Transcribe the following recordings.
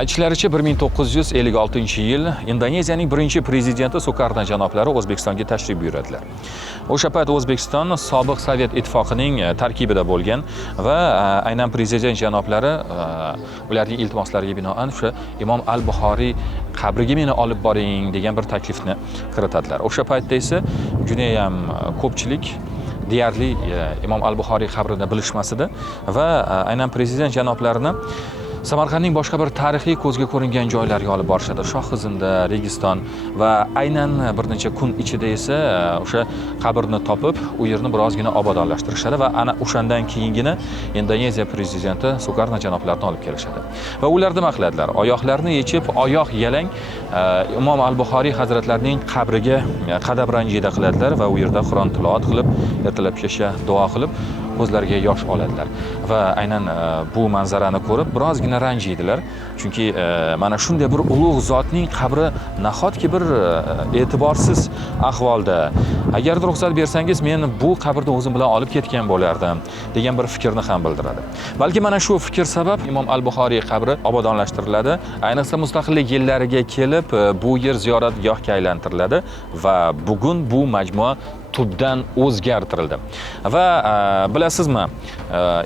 Aytishlaricha 1956-yil Indoneziyaning birinchi prezidenti Sukarno janoblari O'zbekistonga tashrif buyuradilar. O'sha payt O'zbekiston sobiq Sovet ittifoqining tarkibida bo'lgan va aynan prezident janoblari ularning iltimoslariga binoan o'sha Imom al-Buxoriy qabriga meni olib boring degan bir taklifni kiritadilar. O'sha paytda esa juda ham ko'pchilik deyarli Imom al-Buxoriy qabrini bilishmas edi va aynan prezident janoblarini Samarqandning boshqa bir tarixiy ko'zga ko'ringan joylariga olib borishadi. Shohizinda, Registon va aynan bir necha kun ichida esa o'sha qabrni topib, u yerni birozgina obodonlashtirishadi va ana o'shandan keyingina Indoneziya prezidenti Sukarno janoblarini olib kelishadi. Va ular nima qiladilar? Oyoqlarini yechib, oyoq yalang Imom al-Buxoriy hazratlarining qabriga qadab ranjida qiladilar va u yerda Qur'on tilovat qilib, ertalabgacha duo qilib ko'zlariga yosh oladilar va aynan bu manzarani ko'rib birozgina ranjiydilar. Chunki mana shunday bir ulug' zotning qabri nahotki bir e'tiborsiz ahvolda. Agarda ruxsat bersangiz, men bu qabrni o'zim bilan olib ketgan bo'lardim degan bir fikrni ham bildiradi. Balki mana shu fikr sabab Imom al-Buxoriy qabri obodonlashtiriladi. Ayniqsa mustaqillik yillariga kelib bu yer ziyoratgohga aylantiriladi va bugun bu majmua tubdan o'zgartirildi. Va bilasizmi,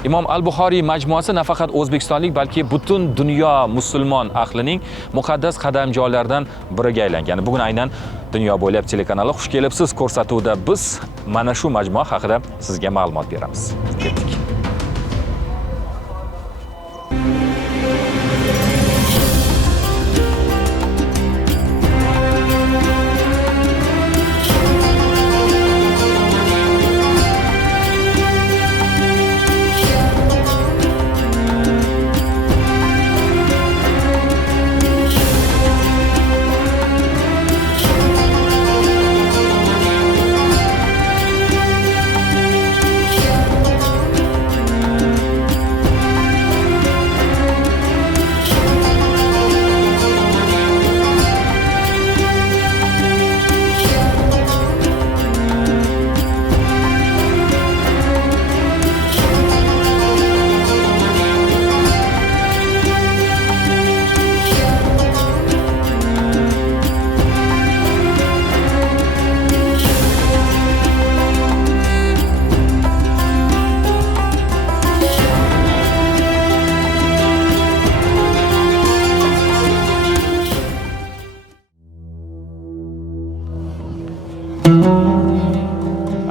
Imom al-Buxoriy majmuasi nafaqat o'zbekistonlik, balki butun dunyo musulmon ahlining muqaddas qadamjolardan biriga aylangan. Bugun aynan Dunyo bo'ylab telekanali xush kelibsiz ko'rsatuvida biz mana shu majmua haqida sizga ma'lumot beramiz. Ketdik.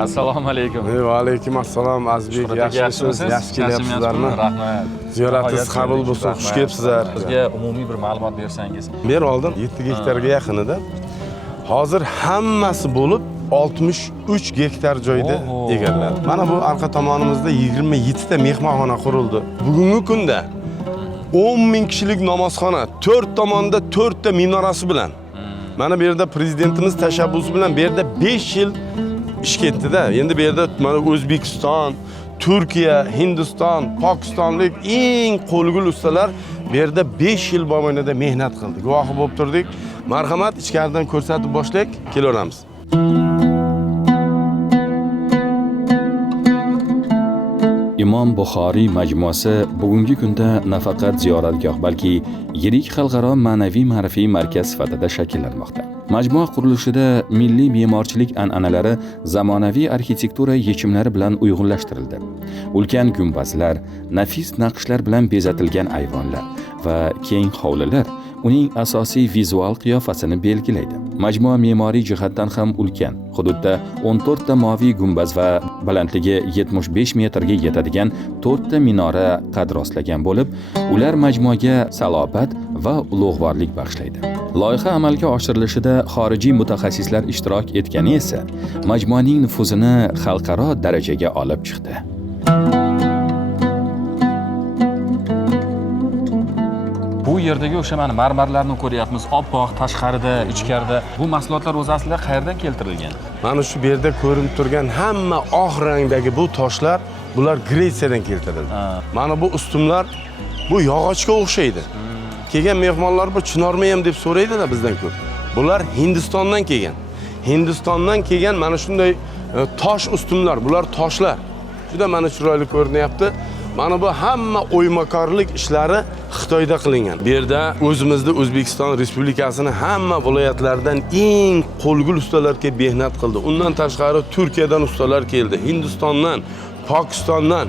Assalomu alaykum. Va alaykum assalom Azizbek, yaxshimisiz? Yaxshi kelyapsizlarmi? Rahmat. Ziyoratingiz qabul bo'lsin. Xush kelibsizlar. Bizga umumiy bir ma'lumot bersangiz. Men oldin 7 gektarga yaqinida. Hozir hammasi bo'lib 63 gektar joyda egalladi. Mana bu orqa tomonimizda 27 ta mehmonxona qurildi. Bugungi kunda 10 ming kishilik namozxona, 4 tomonda 4 ta minorasi bilan. Mana bu yerda prezidentimiz tashabbusi bilan bu yerda 5 yil ish ketdi-da. Endi bu yerda mana O'zbekiston, Turkiya, Hindiston, Pokistonlik eng qo'lgul ustalar bu yerda 5 yil mobaynida mehnat qildi. Guvohi bo'lib turdik. Marhamat, ichkaridan ko'rsatib boshlaylik, kelaveramiz. Imom Buxoriy majmuasi bugungi kunda nafaqat ziyoratgoh, balki yirik xalqaro ma'naviy ma'rifiy markaz sifatida shakllanmoqda. Majmua qurilishida milliy me'morchilik an'analari zamonaviy arxitektura yechimlari bilan uyg'unlashtirildi. Ulkan gumbazlar, nafis naqshlar bilan bezatilgan ayvonlar va keng hovlilar uning asosiy vizual qiyofasini belgilaydi. Majmua me'moriy jihatdan ham ulkan. Hududda 14 ta moviy gumbaz va balandligi 75 metrga yetadigan 4 ta minora qad rostlagan bo'lib, ular majmuaga salobat va ulug'vorlik bag'ishlaydi. Loyiha amalga oshirilishida xorijiy mutaxassislar ishtirok etgani esa majmuaning nufuzini xalqaro darajaga olib chiqdi. Bu yerdagi o'sha mana marmarlarni ko'ryapmiz, oppoq, tashqarida, ichkarida. Bu mahsulotlar o'z aslida qayerdan keltirilgan? Mana shu yerda ko'rinib turgan hamma oq rangdagi bu toshlar, bular Gretsiyadan keltirildi. Mana bu ustunlar bu yog'ochga o'xshaydi. Kelgan mehmonlar bu chinormi ham deb so'raydi-da bizdan ko'p. Bular Hindistondan kelgan. Hindistondan kelgan mana shunday tosh ustunlar, bular toshlar. Juda mana chiroyli ko'rinyapti. Mana bu hamma o'ymakorlik ishlari Xitoyda qilingan. Bu yerda o'zimizda O'zbekiston Respublikasini hamma viloyatlaridan eng qo'lgul ustalar kelib mehnat qildi. Undan tashqari Turkiyadan ustalar keldi, Hindistondan, Pokistondan.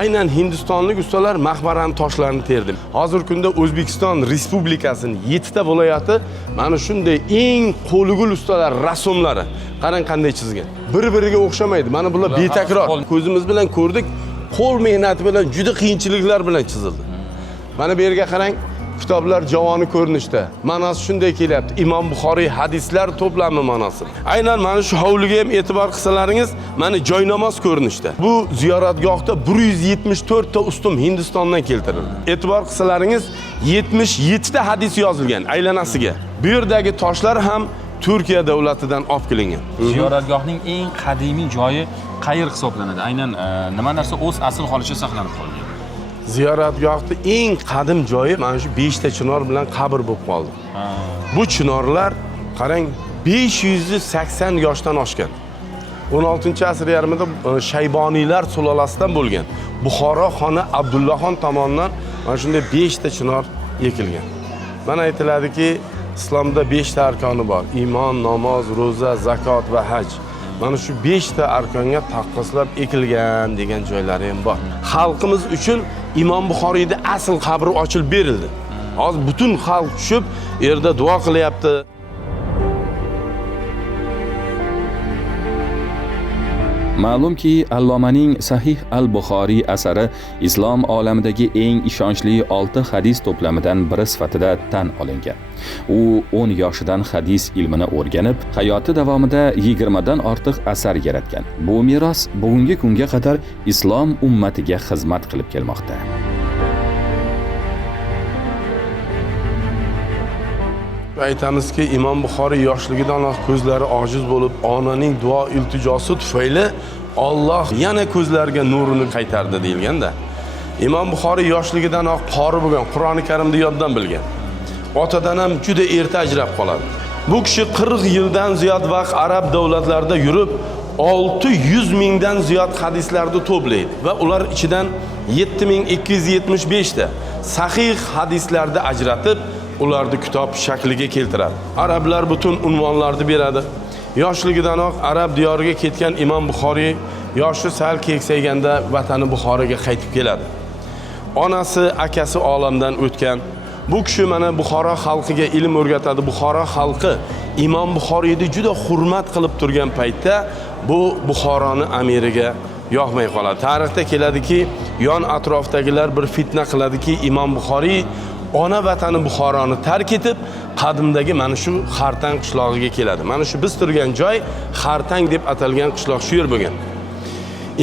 Aynan hindistonlik ustalar maqbarani toshlarini terdi. Hozirgi kunda O'zbekiston Respublikasining 7 ta viloyati mana shunday eng qo'lgul ustalar rassomlari qarang qanday chizgan. Bir-biriga o'xshamaydi. Mana bular betakror. Ko'zimiz bilan ko'rdik, qo'l mehnati bilan juda qiyinchiliklar bilan chizildi. Mana bu yerga qarang, kitoblar javoni ko'rinishda. Ma'nosi shunday kelyapti. Imom Buxoriy hadislar to'plami ma'nosi. Aynan mana shu hovliga ham e'tibor qilsalaringiz, mana joynamoz ko'rinishda. Bu ziyoratgohda 174 ta ustum Hindistondan keltirildi. E'tibor qilsalaringiz 77 ta hadis yozilgan aylanasiga. Bu yerdagi toshlar ham Turkiya davlatidan olib kelingan. Ziyoratgohning eng qadimiy joyi qayer hisoblanadi? Aynan nima narsa o'z asl holicha saqlanib qolgan? Ziyoratgohning eng qadim joyi mana shu 5 ta chinor bilan qabr bo'lib qoldi. Bu chinorlar qarang 580 yoshdan oshgan. 16-asr yarmida Shayboniylar sulolasidan bo'lgan. Buxoro xoni Abdullaxon tomonidan mana shunday 5 ta chinor ekilgan. Mana aytiladiki, islomda 5 ta arkoni bor: iymon, namoz, ro'za, zakot va haj. Mana shu 5 ta arkonga taqqoslab ekilgan degan joylari ham bor. Xalqimiz uchun Imom Buxoriyda asl qabri ochilib berildi. Hozir butun xalq tushib, yerda duo qilyapti. Ma'lumki, Allomaning Sahih al-Buxoriy asari islom olamidagi eng ishonchli 6 hadis to'plamidan biri sifatida tan olingan. U 10 yoshidan hadis ilmini o'rganib, hayoti davomida 20 dan ortiq asar yaratgan. Bu meros bugungi kunga qadar islom ummatiga xizmat qilib kelmoqda. Aytamizki, Imom Buxoriy yoshligidan ko'zlari ojiz bo'lib, onaning duo iltijosi tufayli Alloh yana ko'zlariga nurini qaytardi deyilganda. Imom Buxoriy yoshligidan qori bo'lgan, Qur'oni Karimni yoddan bilgan. Otadan ham juda erta ajrab qoladi. Bu kishi 40 yildan ziyod vaqt arab davlatlarida yurib, 600 mingdan ziyod hadislarni to'playdi va ular ichidan 7275 ta sahih hadislarni ajratib, ularni kitob shakliga keltiradi. Arablar butun unvonlarni beradi. Yoshligidanoq arab diyoriga ketgan Imom Buxoriy yoshi sal keksayganda vatani Buxoroga qaytib keladi. Onasi, akasi olamdan o'tgan. Bu kishi mana Buxoro xalqiga ilm o'rgatadi. Buxoro xalqi Imom Buxoriyni juda hurmat qilib turgan paytda bu Buxoroni amiriga yoqmay qoladi. Tarixda keladiki, yon atrofdagilar bir fitna qiladiki, Imom Buxoriy ona vatani Buxoroni tark etib, qadimdagi mana shu Xartang qishlog'iga keladi. Mana shu biz turgan joy Xartang deb atalgan qishloq shu yer bo'lgan.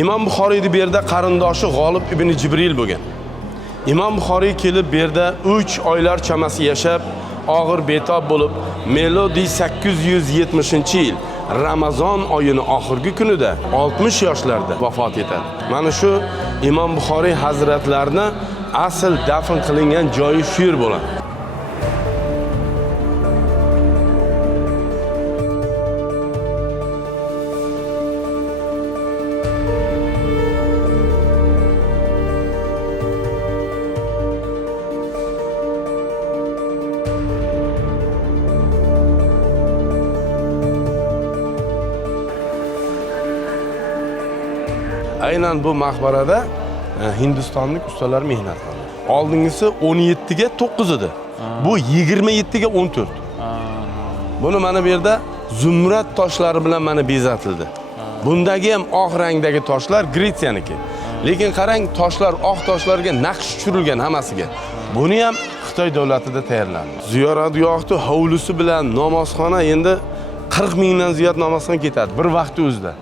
Imom Buxoriyning bu yerda qarindoshi G'olib ibn Jibril bo'lgan. Imom Buxoriy kelib bu yerda 3 oylar chamasi yashab, og'ir betob bo'lib, melodi 870-yil Ramazon oyini oxirgi kunida 60 yoshlarda vafot etadi. Mana shu Imom Buxoriy hazratlarini asl dafn qilingan joyi shu yer bo'ladi. Aynan bu maqbarada Hindistonlik ustalar mehnat qildi. Oldingisi 17 ga 9 edi. Bu 27 ga 14. Buni mana bu yerda zumrad toshlari bilan mana bezatildi. Bundagi ham oq rangdagi toshlar Gretsiyaniki. Lekin qarang, toshlar oq toshlarga naqsh tushirilgan hammasiga. Buni ham Xitoy davlatida tayyorlandi. Ziyoratgohning hovlisi bilan namozxona endi 40 mingdan ziyod namozxona ketadi bir vaqtda o'zida.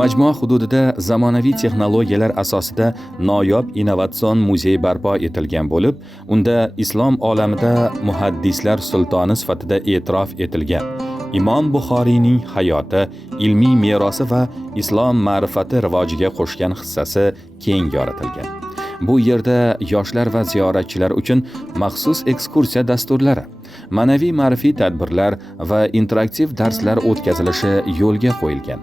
Majmua hududida zamonaviy texnologiyalar asosida noyob innovatsion muzey barpo etilgan bo'lib, unda islom olamida muhaddislar sultoni sifatida e'tirof etilgan Imom Buxoriyning hayoti, ilmiy merosi va islom ma'rifati rivojiga qo'shgan hissasi keng yoritilgan. Bu yerda yoshlar va ziyoratchilar uchun maxsus ekskursiya dasturlari, ma'naviy ma'rifiy tadbirlar va interaktiv darslar o'tkazilishi yo'lga qo'yilgan.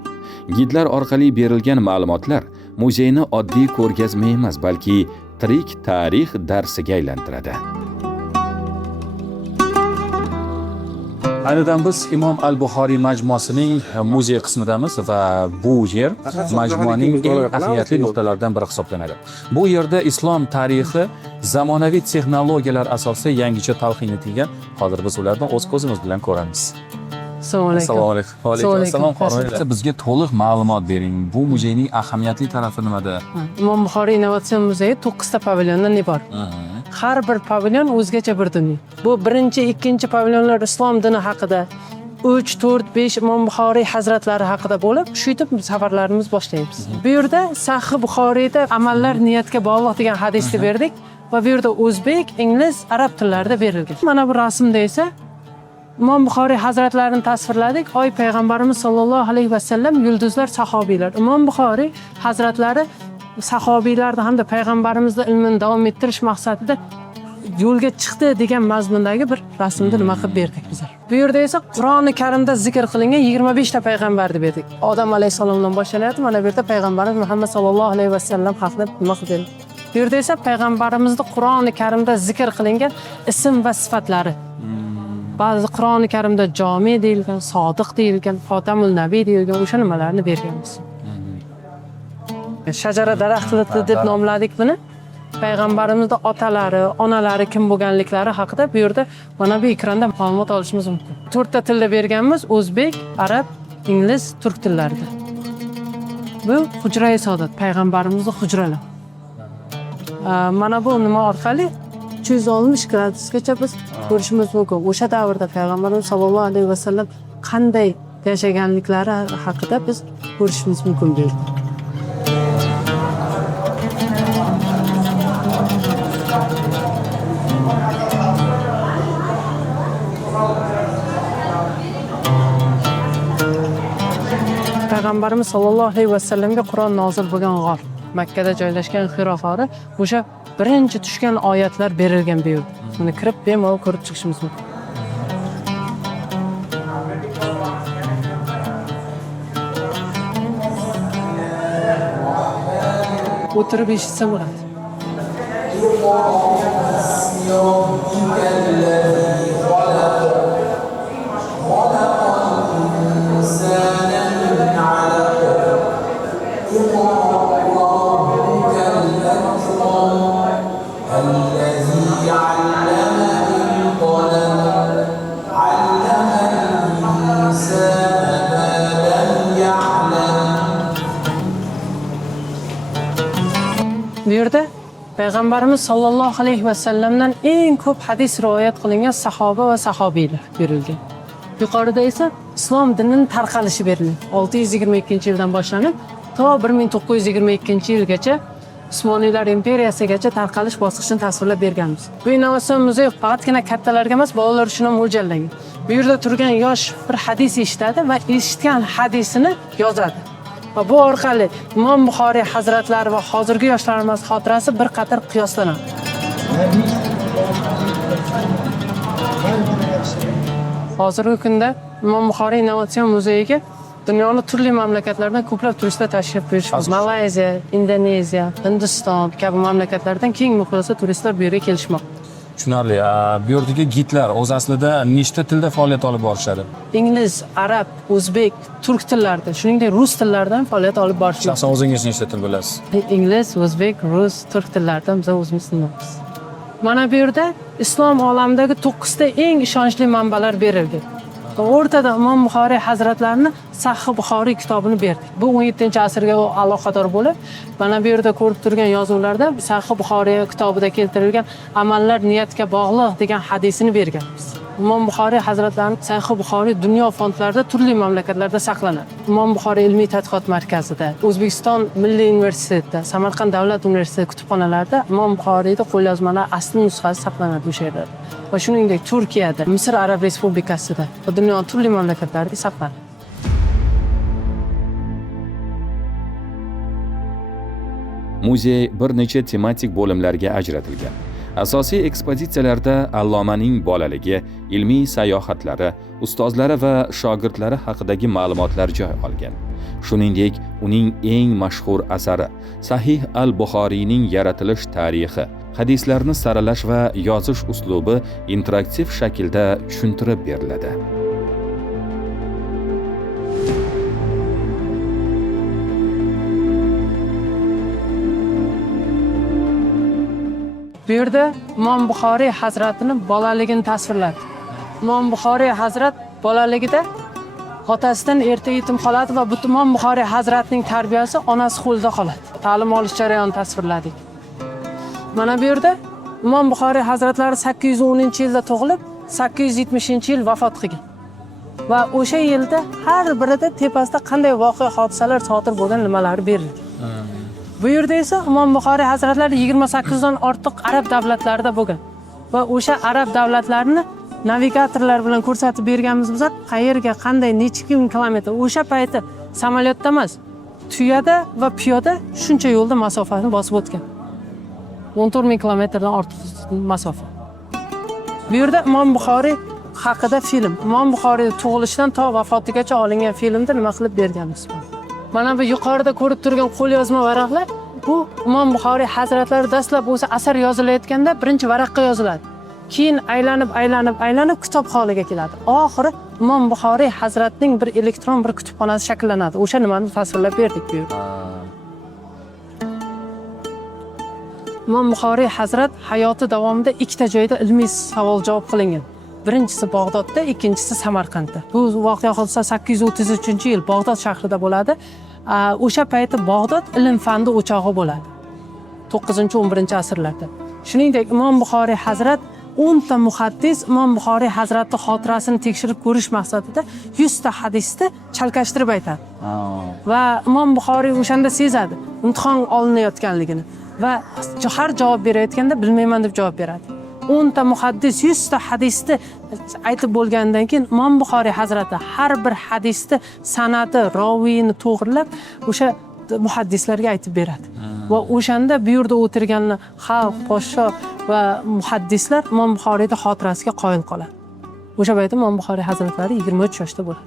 Gidlar orqali berilgan ma'lumotlar muzeyni oddiy ko'rgazma emas, balki tirik tarix darsiga aylantiradi. Aynidan biz Imom al-Buxoriy majmuasining muzey qismidamiz va bu yer majmuaning eng ahamiyatli nuqtalaridan biri hisoblanadi. Bu yerda islom tarixi zamonaviy texnologiyalar asosida yangicha talqin etilgan. Hozir biz ularni o'z ko'zimiz bilan ko'ramiz. Assalomu alaykum. Assalomu alaykum. Va alaykum assalom. Xo'sh, bizga to'liq ma'lumot bering. Bu muzeyning ahamiyatli tarafi nimada? Imom Buxoriy innovatsion muzeyi 9 ta pavilyondan iborat. Har bir pavilyon o'zgacha bir dunyo. Bu birinchi, ikkinchi pavilyonlar islom dini haqida, 3, 4, 5 Imom Buxoriy hazratlari haqida bo'lib, shu etib safarlarimiz boshlaymiz. Bu yerda Sahih Buxoriyda amallar niyatga bog'liq degan hadisni berdik va bu yerda o'zbek, ingliz, arab tillarida berilgan. Mana bu rasmda esa Imom Buxoriy hazratlarini tasvirladik. Oy payg'ambarimiz sollallohu alayhi vasallam, yulduzlar sahobiylar. Imom Buxoriy hazratlari sahobiylarni hamda payg'ambarimizning ilmini davom ettirish maqsadida yo'lga chiqdi degan mazmundagi bir rasmni nima qilib berdik bizlar. Bu yerda esa Qur'oni Karimda zikr qilingan 25 ta payg'ambarni berdik. Odam alayhisalomdan boshlanadi. Mana bu yerda payg'ambarimiz Muhammad sallallohu alayhi vasallam haqida nima qilib berdik. Bu yerda esa payg'ambarimizning Qur'oni Karimda zikr qilingan ism va sifatlari. Ba'zi Qur'oni Karimda Jomi deyilgan, Sodiq deyilgan, Xotamul Nabiy deyilgan o'sha nimalarni berganmiz. Shajara daraxti deb nomladik buni. Payg'ambarimizning otalari, onalari kim bo'lganliklari haqida bu yerda mana bu ekranda ma'lumot olishimiz mumkin. 4 ta tilda berganmiz: o'zbek, arab, ingliz, turk tillarida. Bu hujra-i saodat, payg'ambarimizning hujralari. Mana bu nima orqali 360 gradusgacha biz ko'rishimiz mumkin. O'sha davrda payg'ambarimiz sollallohu alayhi vasallam qanday yashaganliklari haqida biz ko'rishimiz mumkin bu yerda. Payg'ambarimiz sollallohu alayhi vasallamga Qur'on nozil bo'lgan g'or, Makkada joylashgan Hiro g'ori, o'sha birinchi tushgan oyatlar berilgan bu yerda. Buni kirib bemalol ko'rib chiqishimiz mumkin. O'tirib eshitsa bo'ladi. Bu yerda payg'ambarimiz sollallohu alayhi vasallamdan eng ko'p hadis rivoyat qilingan sahoba va sahobiylar berilgan. Yuqorida esa islom dinining tarqalishi berilgan. 622-yildan boshlanib to 1922-yilgacha Usmoniylar imperiyasigacha tarqalish bosqichini tasvirlab berganmiz. Bu innovatsion muzey faqatgina kattalarga emas, bolalar uchun ham mo'ljallangan. Bu yerda turgan yosh bir hadis eshitadi va eshitgan hadisini yozadi. Va bu orqali Imom Buxoriy hazratlari va hozirgi yoshlarimiz xotirasi bir qator qiyoslanadi. Hozirgi kunda Imom Buxoriy innovatsion muzeyiga dunyoning turli mamlakatlaridan ko'plab turistlar tashrif buyurishmoqda. Malayziya, Indoneziya, Hindiston kabi mamlakatlardan keng miqyosda turistlar bu yerga kelishmoqda. Tushunarli. Bu yerdagi gidlar o'z aslida nechta tilda faoliyat olib borishadi? Ingliz, arab, o'zbek, turk tillarida, shuningdek rus tillaridan faoliyat olib borishadi. Shaxsan o'zingiz nechta til bilasiz? Ingliz, o'zbek, rus, turk tillaridan biz o'zimiz bilamiz. Mana bu yerda islom olamidagi 9 ta eng ishonchli manbalar berilgan. O'rtada Imom Buxoriy hazratlarining Sahih Buxoriy kitobini berdik. Bu 17-asrga aloqador bo'lib, mana bu yerda ko'rib turgan yozuvlarda Sahih Buxoriy kitobida keltirilgan amallar niyatga bog'liq degan hadisini berganmiz. Imom Buxoriy hazratlarining Sahih Buxoriy dunyo fondlarida turli mamlakatlarda saqlanadi. Imom Buxoriy ilmiy tadqiqot markazida, O'zbekiston Milliy universitetida, Samarqand davlat universiteti kutubxonalarida Imom Buxoriyning qo'lyozmalar asli nusxasi saqlanadi o'sha yerda. Va shuningdek Turkiyada, Misr Arab Respublikasida va dunyoning turli mamlakatlarida saqlanadi. Muzey bir necha tematik bo'limlarga ajratilgan. Asosiy ekspozitsiyalarda Allomaning bolaligi, ilmiy sayohatlari, ustozlari va shogirdlari haqidagi ma'lumotlar joy olgan. Shuningdek, uning eng mashhur asari Sahih al-Buxoriyning yaratilish tarixi, hadislarni saralash va yozish uslubi interaktiv shaklda tushuntirib beriladi. Bu yerda Imom Buxoriy hazratini bolaligini tasvirladi. Imom Buxoriy hazrat bolaligida otasidan erta yetim qoladi va bu Imom Buxoriy hazratning tarbiyasi onasi qo'lida qoladi. Ta'lim olish jarayonini tasvirladik. Mana bu yerda Imom Buxoriy hazratlari 810-yilda tug'ilib, 870-yil vafot qilgan. Va o'sha yilda har birida tepasida qanday voqea hodisalar sodir bo'lgan nimalari berildi. Bu yerda esa Imom Buxoriy hazratlari 28 dan ortiq arab davlatlarida bo'lgan. Va o'sha arab davlatlarini navigatorlar bilan ko'rsatib berganmiz biz, qayerga, qanday, necha kilometr. O'sha payti samolyotda emas, tuyada va piyoda shuncha yo'lda masofani bosib o'tgan. 14 ming kilometrdan ortiq masofa. Bu yerda Imom Buxoriy haqida film, Imom Buxoriy tug'ilishidan to vafotigacha olingan filmda nima qilib berganmiz. Mana bu yuqorida ko'rib turgan qo'lyozma varaqlar, bu Imom Buxoriy hazratlari dastlab o'zi asar yozilayotganda birinchi varaqqa yoziladi. Keyin aylanib kitob holiga keladi. Oxiri Imom Buxoriy hazratning bir elektron bir kutubxonasi shakllanadi. O'sha nimani tasvirlab berdik bu yerda. Imom Buxoriy hazrat hayoti davomida ikkita joyda ilmiy savol-javob qilingan. Birinchisi Bag'dodda, ikkinchisi Samarqandda. Bu voqea hodisa 833-yil Bag'dod shahrida bo'ladi. O'sha payti Bag'dod ilm fandi o'chog'i bo'ladi. 9-11 asrlarda. Shuningdek, Imom Buxoriy hazrat 10 ta muhaddis Imom Buxoriy hazratning xotirasini tekshirib ko'rish maqsadida 100 ta hadisni chalkashtirib aytadi. Va Imom Buxoriy o'shanda sezadi imtihon olinayotganligini va har javob berayotganda bilmayman deb javob beradi. 10 ta muhaddis 100 ta hadisni aytib bo'lgandan keyin Imom Buxoriy hazrati har bir hadisni sanadi, roviyini to'g'rilab o'sha muhaddislarga aytib beradi. Va o'shanda bu yerda o'tirgan xalq, podsho va muhaddislar Imom Buxoriyning xotirasiga qoyil qoladi. O'sha paytda Imom Buxoriy hazratlari 23 yoshda bo'ladi.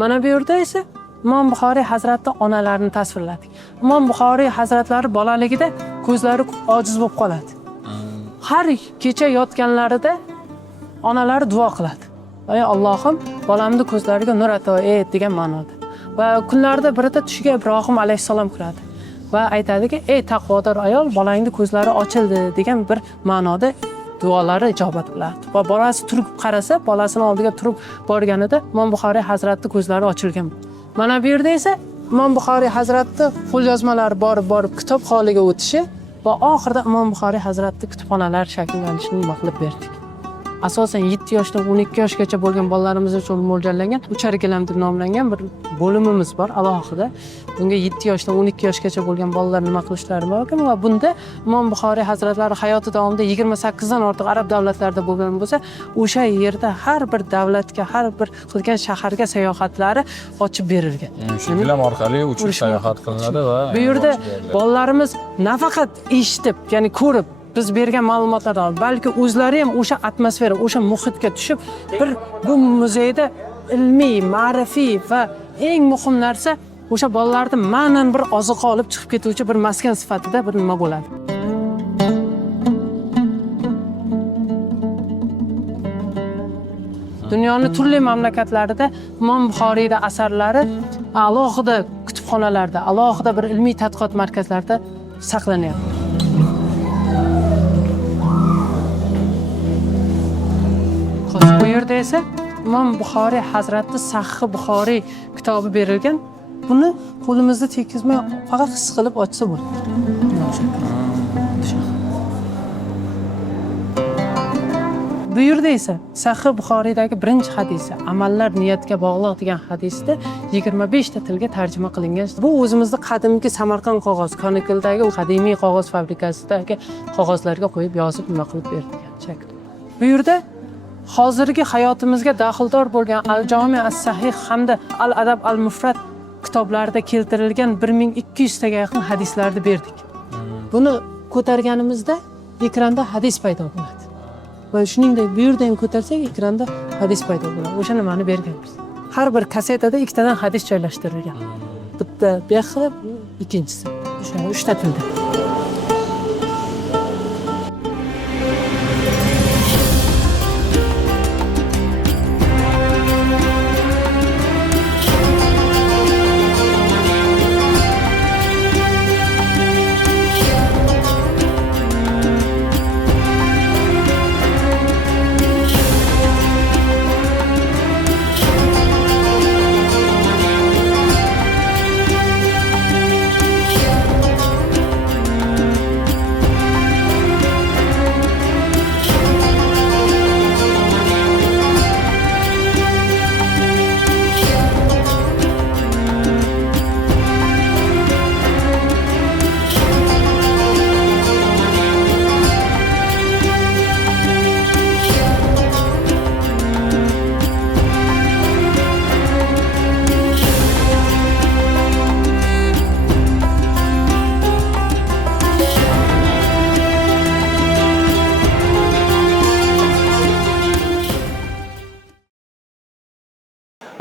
Mana bu yerda esa Imom Buxoriy hazratning onalarini tasvirladik. Imom Buxoriy hazratlari bolaligida ko'zlari ojiz bo'lib qoladi. Har kecha yotganlarida onalari duo qiladi. Ey Allohim, bolamni ko'zlariga nur ato et degan ma'noda. Va kunlarda birida tushiga Ibrohim alayhisalom kiradi va aytadiki, ey taqvodor ayol, bolangning ko'zlari ochildi degan bir ma'noda duolari ijobat qiladi. Va bolasi turib qarasa, bolasini oldiga turib borganida Imom Buxoriy hazratning ko'zlari ochilgan. Mana bu yerda esa Imom Buxoriy hazratning qo'lyozmalari borib kitob holiga o'tishi va oxirida Imom Buxoriy hazratning kutubxonalar shakllanishini nima qilib berdik. Asosan 7 yoshdan 12 yoshgacha bo'lgan bolalarimiz uchun mo'ljallangan uchar gilam deb nomlangan bir bo'limimiz bor alohida. Bunga 7 yoshdan 12 yoshgacha bo'lgan bolalar nima qilishlari mumkin va bunda Imom Buxoriy hazratlari hayoti davomida 28 dan ortiq arab davlatlarida bo'lgan bo'lsa, o'sha yerda har bir davlatga, har bir qilgan shaharga sayohatlari ochib berilgan. Film orqali uchib sayohat qilinadi va bu yerda bolalarimiz nafaqat eshitib, ya'ni ko'rib biz bergan ma'lumotlardan, balki o'zlari ham o'sha atmosfera, o'sha muhitga tushib, bir bu muzeyda ilmiy, ma'rifiy va eng muhim narsa o'sha bolalarning ma'nan bir oziqa olib chiqib ketuvchi bir maskan sifatida bir nima bo'ladi. Dunyoning turli mamlakatlarida Imom Buxoriyning asarlari alohida kutubxonalarda, alohida bir ilmiy tadqiqot markazlarida saqlanyapti. Bu yerda esa Imom Buxoriy hazrati Sahih Buxoriy kitobi berilgan. Buni qo'limizda tekizmay faqat his qilib ochsa bo'ladi. Bu yerda esa Sahih Buxoriydagi birinchi hadisi, amallar niyatga bog'liq degan hadisda 25 ta tilga tarjima qilingan. Bu o'zimizda qadimgi Samarqand qog'oz, Konikildagi qadimiy qog'oz fabrikasidagi qog'ozlarga qo'yib yozib nima qilib bergan shakl. Bu yerda hozirgi hayotimizga daxldor bo'lgan Al-Jami as-Sahih hamda Al-Adab al-Mufrad kitoblarida keltirilgan 1200 taga yaqin hadislarni berdik. Buni ko'targanimizda ekranda hadis paydo bo'ladi. Va shuningdek bu yerda ham ko'tarsak ekranda hadis paydo bo'ladi. O'shani ma'ni berganmiz. Har bir kasetada ikkitadan hadis joylashtirilgan. Bitta bu yoqda, ikkinchisi o'sha 3 ta tilda.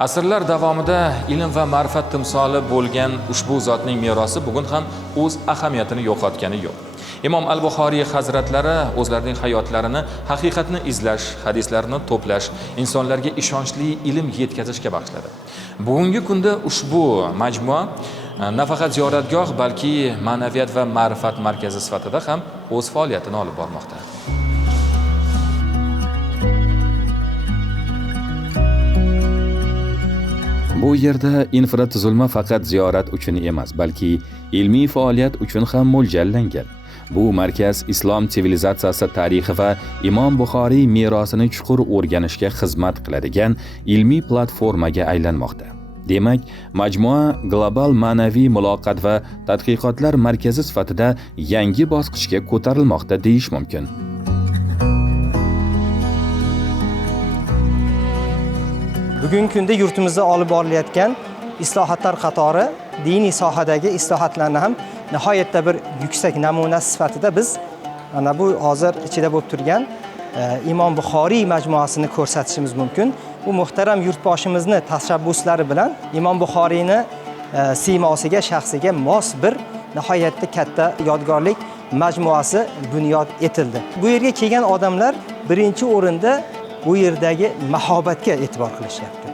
Asrlar davomida ilm va ma'rifat timsoli bo'lgan ushbu zotning merosi bugun ham o'z ahamiyatini yo'qotgani yo'q. Imom al-Buxoriy hazratlari o'zlarining hayotlarini haqiqatni izlash, hadislarni to'plash, insonlarga ishonchli ilm yetkazishga bag'ishladi. Bugungi kunda ushbu majmua nafaqat ziyoratgoh, balki ma'naviyat va ma'rifat markazi sifatida ham o'z faoliyatini olib bormoqda. Bu yerda infratuzilma faqat ziyorat uchun emas, balki ilmiy faoliyat uchun ham mo'ljallangan. Bu markaz islom sivilizatsiyasi tarixi va Imom Buxoriy merosini chuqur o'rganishga xizmat qiladigan ilmiy platformaga aylanmoqda. Demak, majmua global ma'naviy muloqot va tadqiqotlar markazi sifatida yangi bosqichga ko'tarilmoqda deyish mumkin. Bugungi kunda yurtimizda olib borilayotgan islohotlar qatori diniy sohadagi islohotlarni ham nihoyatda bir yuksak namuna sifatida biz mana bu hozir ichida bo'lib turgan Imom Buxoriy majmuasini ko'rsatishimiz mumkin. Bu muhtaram yurtboshimizni tashabbuslari bilan Imom Buxoriyni siymosiga, shaxsiga mos bir nihoyatda katta yodgorlik majmuasi bunyod etildi. Bu yerga kelgan odamlar birinchi o'rinda bu yerdagi mahobatga e'tibor qilishyapti.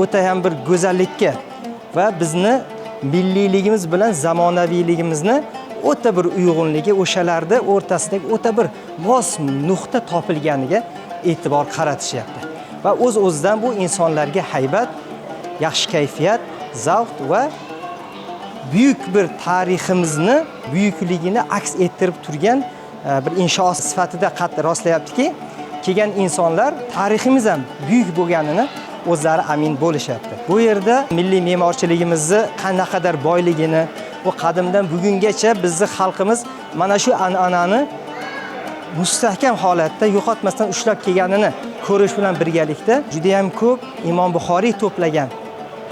O'ta ham bir go'zallikka va bizni milliyligimiz bilan zamonaviyligimizni o'ta bir uyg'unligi, o'shalarda o'rtasidagi o'ta bir mos nuqta topilganiga e'tibor qaratishyapti. Va o'z-o'zidan bu insonlarga haybat, yaxshi kayfiyat, zavq va buyuk bir tariximizni buyukligini aks ettirib turgan bir inshoot sifatida qat'iy rostlayaptiki, kelgan insonlar tariximiz ham buyuk bo'lganini o'zlari amin bo'lishyapti. Bu yerda milliy me'morchiligimizni qanaqadar boyligini, bu qadimdan bugungacha bizning xalqimiz mana shu an'anani mustahkam holatda yo'qotmasdan ushlab kelganini ko'rish bilan birgalikda juda ham ko'p Imom Buxoriy to'plagan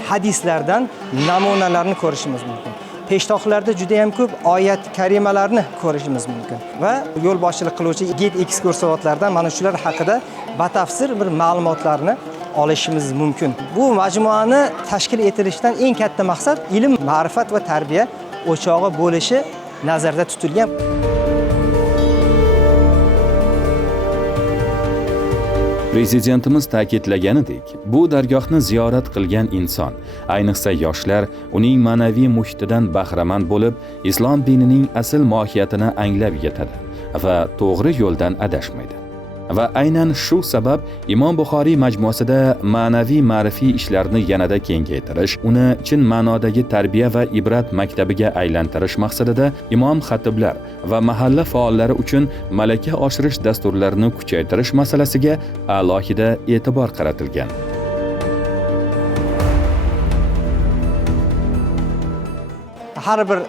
hadislardan namunalarni ko'rishimiz mumkin. Peshtoqlarda juda ham ko'p oyat karimalarni ko'rishimiz mumkin va yo'l boshchilik qiluvchi gid ekskursovodlardan mana shular haqida batafsil bir ma'lumotlarni olishimiz mumkin. Bu majmuani tashkil etilishdan eng katta maqsad ilm, ma'rifat va tarbiya o'chog'i bo'lishi nazarda tutilgan. Prezidentimiz ta'kidlaganidek, bu dargohni ziyorat qilgan inson, ayniqsa yoshlar, uning ma'naviy muhitidan bahramand bo'lib, islom dinining asl mohiyatini anglab yetadi va to'g'ri yo'ldan adashmaydi. Va aynan shu sabab Imom Buxoriy majmuasida ma'naviy ma'rifiy ishlarni yanada kengaytirish, uni chin ma'nodagi tarbiya va ibrat maktabiga aylantirish maqsadida imom xatiblar va mahalla faollari uchun malaka oshirish dasturlarini kuchaytirish masalasiga alohida e'tibor qaratilgan. Har bir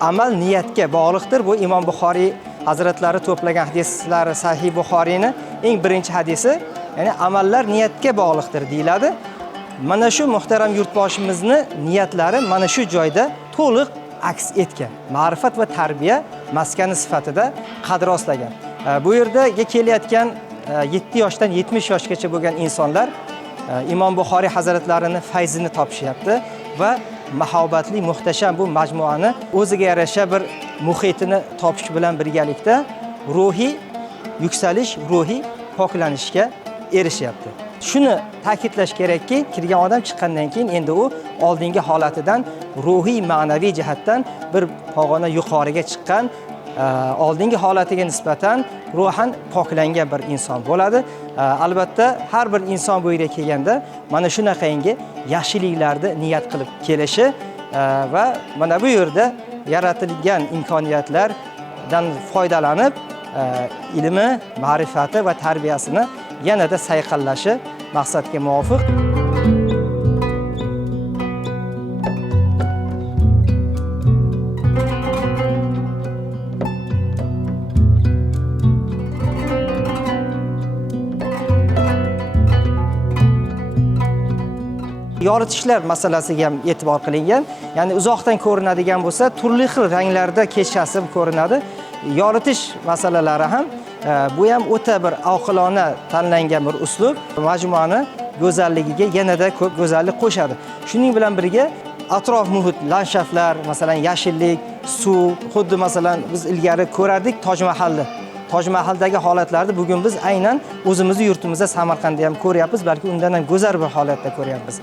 amal niyatga bog'liqdir. Bu Imom Buxoriy hazratlari to'plagan hadislari Sahih Buxoriyni eng birinchi hadisi, ya'ni amallar niyatga bog'liqdir deyiladi. Mana shu muhtaram yurtboshimizni niyatlari mana shu joyda to'liq aks etgan. Ma'rifat va tarbiya maskani sifatida qadr oslagan. Bu yerga kelayotgan 7 yoshdan 70 yoshgacha bo'lgan insonlar Imom Buxoriy hazratlarini fayzini topishyapti va mahobatli, muhtasham bu majmuani o'ziga yarasha bir muhitini topish bilan birgalikda ruhiy yuksalish, ruhiy poklanishga erishyapti. Shuni ta'kidlash kerakki, kirgan odam chiqqandan keyin endi u oldingi holatidan ruhiy, ma'naviy jihatdan bir pog'ona yuqoriga chiqqan, oldingi holatiga nisbatan ruhan poklangan bir inson bo'ladi. Albatta, har bir inson bu yerga kelganda mana shunaqangi yaxshiliklarni niyat qilib kelishi va mana bu yerda yaratilgan imkoniyatlardan foydalanib ilmi, ma'rifati va tarbiyasini yanada sayqallashi maqsadga muvofiq. Yoritishlar masalasiga ham e'tibor qilingan. Ya'ni uzoqdan ko'rinadigan bo'lsa, turli xil ranglarda kechasi ko'rinadi. Yoritish masalalari ham bu ham o'ta bir oqilona tanlangan bir uslub. Majmuani go'zalligiga yanada ko'p go'zallik qo'shadi. Shuning bilan birga atrof muhit, landshaflar, masalan yashillik, suv, xuddi masalan biz ilgari ko'rardik Toj Mahalni. Toj Mahaldagi holatlarni bugun biz aynan o'zimizning yurtimizda Samarqandda ham ko'ryapmiz, balki undan ham go'zal bir holatda ko'ryapmiz.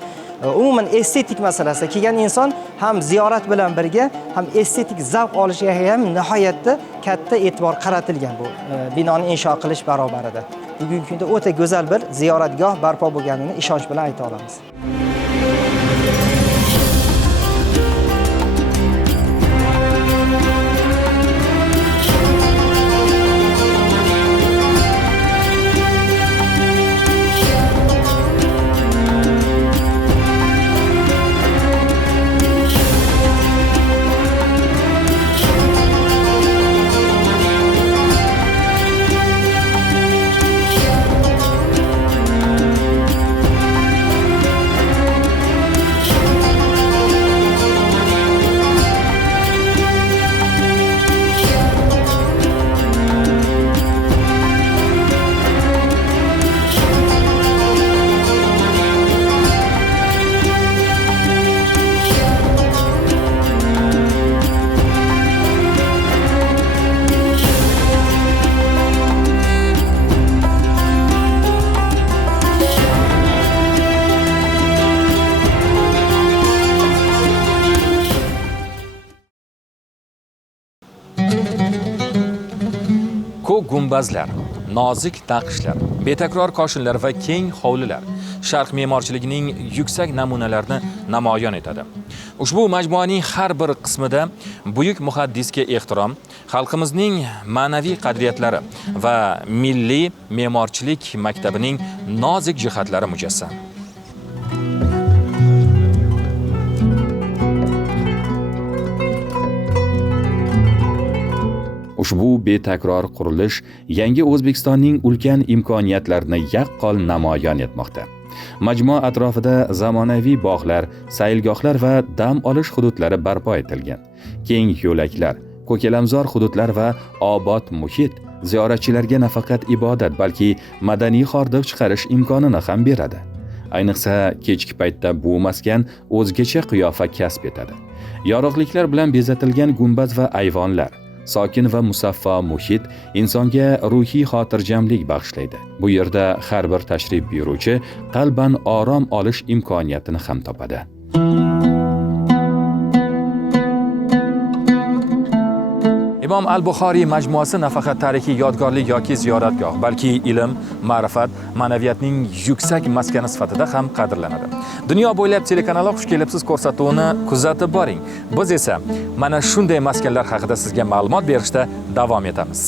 Umuman estetik masalasi, kelgan inson ham ziyorat bilan birga ham estetik zavq olishiga ham nihoyatda katta e'tibor qaratilgan bu binoni insho qilish barobarida. Bugungi kunda o'ta go'zal bir ziyoratgoh barpo bo'lganini ishonch bilan ayta olamiz. Ko'k gumbazlar, nozik naqshlar, betakror koshinlar va keng hovlilar Sharq me'morchiligining yuksak namunalarini namoyon etadi. Ushbu majmuaning har bir qismida buyuk muhaddisga ehtirom, xalqimizning ma'naviy qadriyatlari va milliy me'morchilik maktabining nozik jihatlari mujassam. Ushbu betakror qurilish yangi O'zbekistonning ulkan imkoniyatlarini yaqqol namoyon etmoqda. Majmua atrofida zamonaviy bog'lar, saylgohlar va dam olish hududlari barpo etilgan. Keng yo'laklar, ko'kalamzor hududlar va obod muhit ziyoratchilarga nafaqat ibodat, balki madaniy hordiq chiqarish imkonini ham beradi. Ayniqsa kechki paytda bu maskan o'zgacha qiyofa kasb etadi. Yorug'liklar bilan bezatilgan gumbaz va ayvonlar, sokin va musaffo muhit insonga ruhiy xotirjamlik bag'ishlaydi. Bu yerda har bir tashrif buyuruvchi qalban orom olish imkoniyatini ham topadi. Imom al-Buxoriy majmuasi nafaqat tarixiy yodgorlik yoki ziyoratgoh, balki ilm, ma'rifat, ma'naviyatning yuksak maskani sifatida ham qadrlanadi. Dunyo bo'ylab telekanali xush kelibsiz ko'rsatuvini kuzatib boring. Biz esa mana shunday maskanlar haqida sizga ma'lumot berishda davom etamiz.